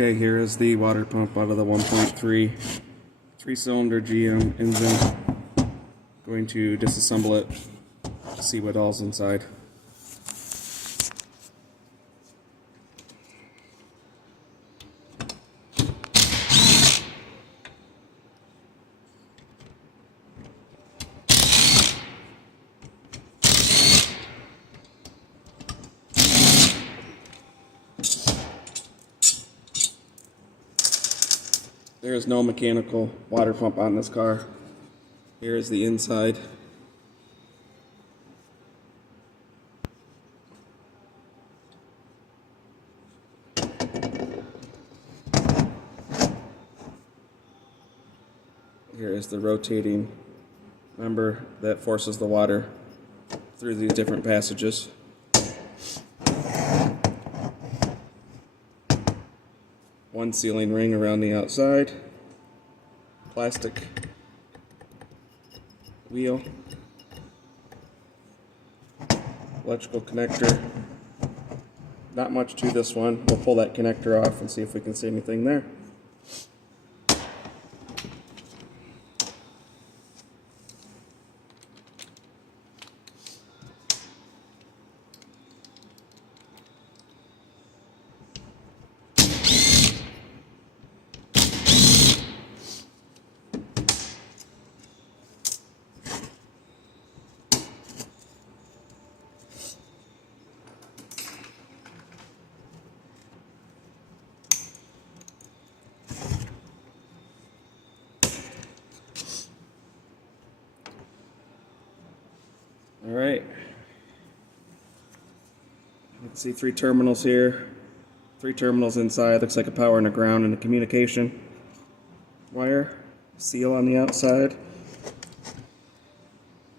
Okay, here is the water pump out of the 1.3 three-cylinder GM engine. Going to disassemble it to see what all's inside. There is no mechanical water pump on this car. Here is the inside. Here is the rotating member that forces the water through these different passages. One sealing ring around the outside, plastic wheel, electrical connector. Not much to this one. We'll pull that connector off and see if we can see anything there. All right, you can see 3 terminals here, 3 terminals inside. Looks like a power and a ground and a communication wire, seal on the outside.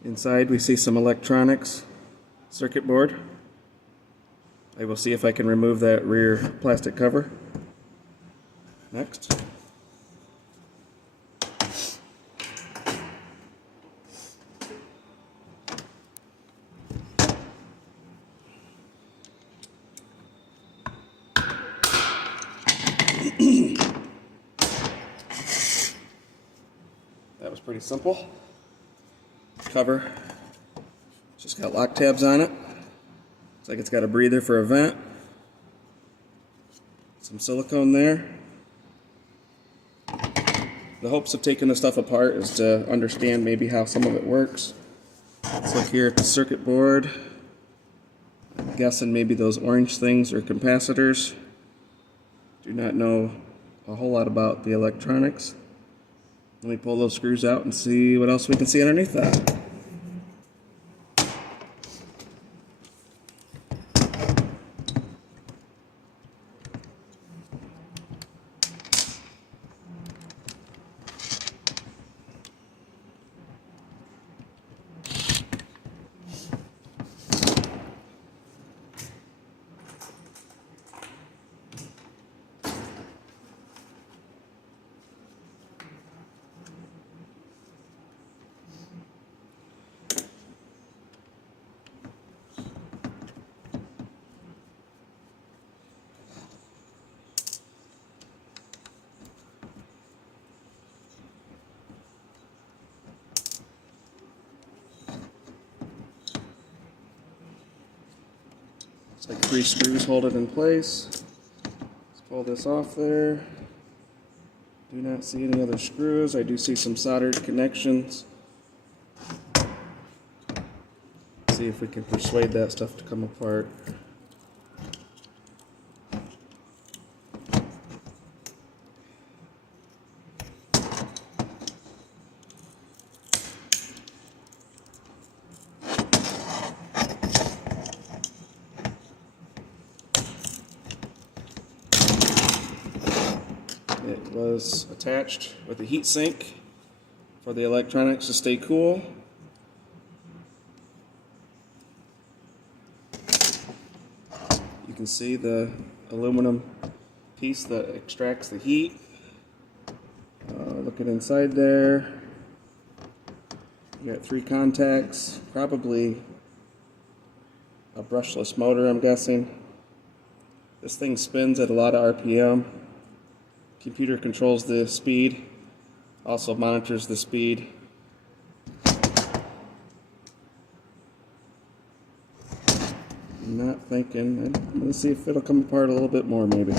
Inside we see some electronics, circuit board. I will see if I can remove that rear plastic cover. Next. That was pretty simple. Cover, just got lock tabs on it. Looks like it's got a breather for a vent. Some silicone there. The hopes of taking this stuff apart is to understand maybe how some of it works. Let's look here at the circuit board. I'm guessing maybe those orange things are capacitors. Do not know a whole lot about the electronics. Let me pull those screws out and see what else we can see underneath that. It's like 3 screws hold it in place. Let's pull this off there. Do not see any other screws. I do see some soldered connections. See if we can persuade that stuff to come apart. It was attached with a heat sink for the electronics to stay cool. You can see the aluminum piece that extracts the heat. Looking inside there, you got 3 contacts, probably a brushless motor, I'm guessing. This thing spins at a lot of RPM. Computer controls the speed, also monitors the speed. I'm not thinking. Let's see if it'll come apart a little bit more, maybe.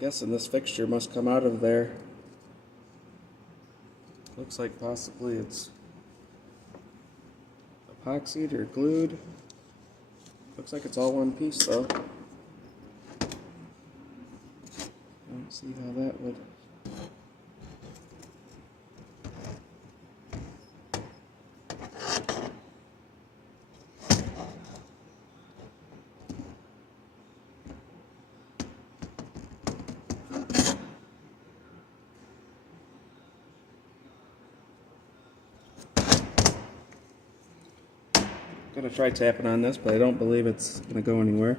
Guessing this fixture must come out of there. Looks like possibly it's epoxied or glued. Looks like it's all one piece though. I don't see how that would. I'm gonna try tapping on this, but I don't believe it's gonna go anywhere.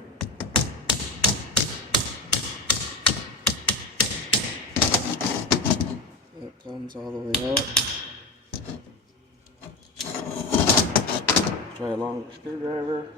That comes all the way out. Try a longer screwdriver.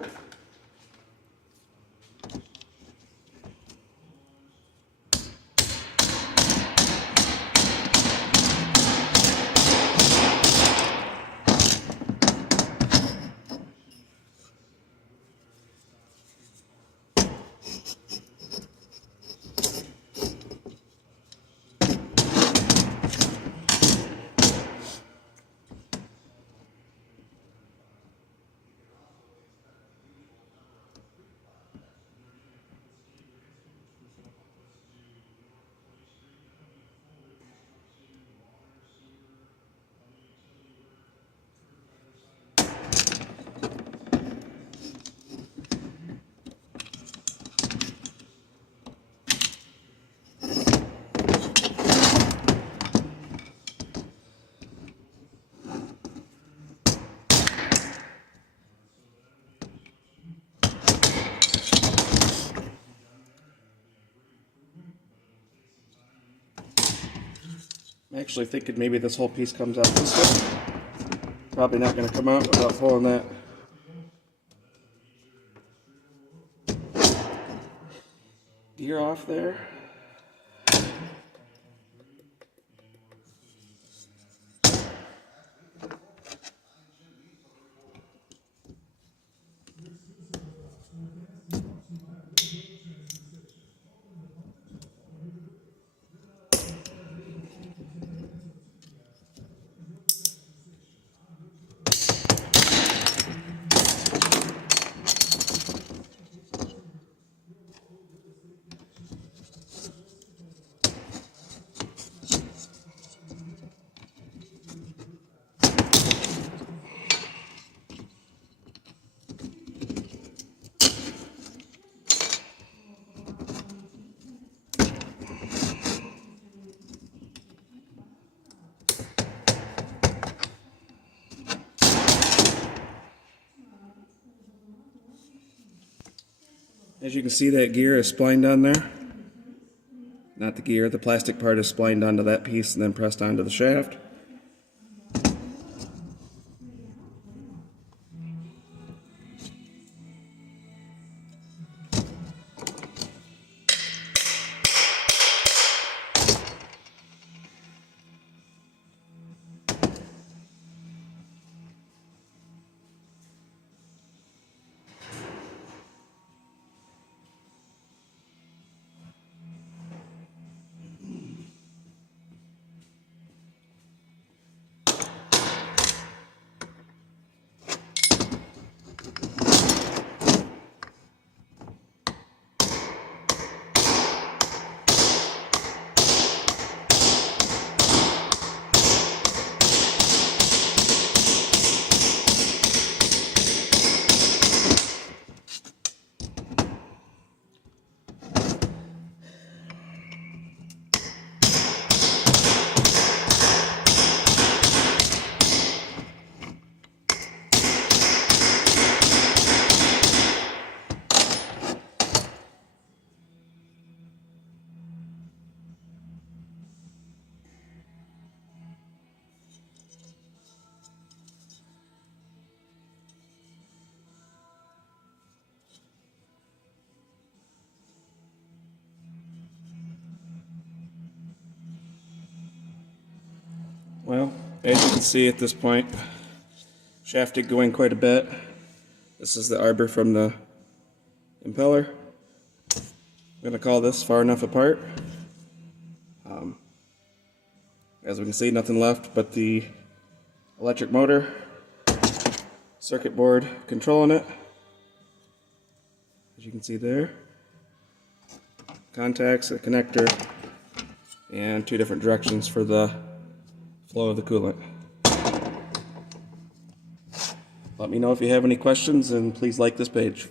I'm actually thinking maybe this whole piece comes out this way. Probably not going to come out without pulling that gear off there. As you can see, that gear is splined on there. Not the gear, the plastic part is splined onto that piece and then pressed onto the shaft. Well, as you can see at this point, shafted going quite a bit. This is the arbor from the impeller. I'm going to call this far enough apart. As we can see, nothing left but the electric motor, circuit board controlling it, as you can see there, contacts, a connector, and two different directions for the flow of the coolant. Let me know if you have any questions, and please like this page.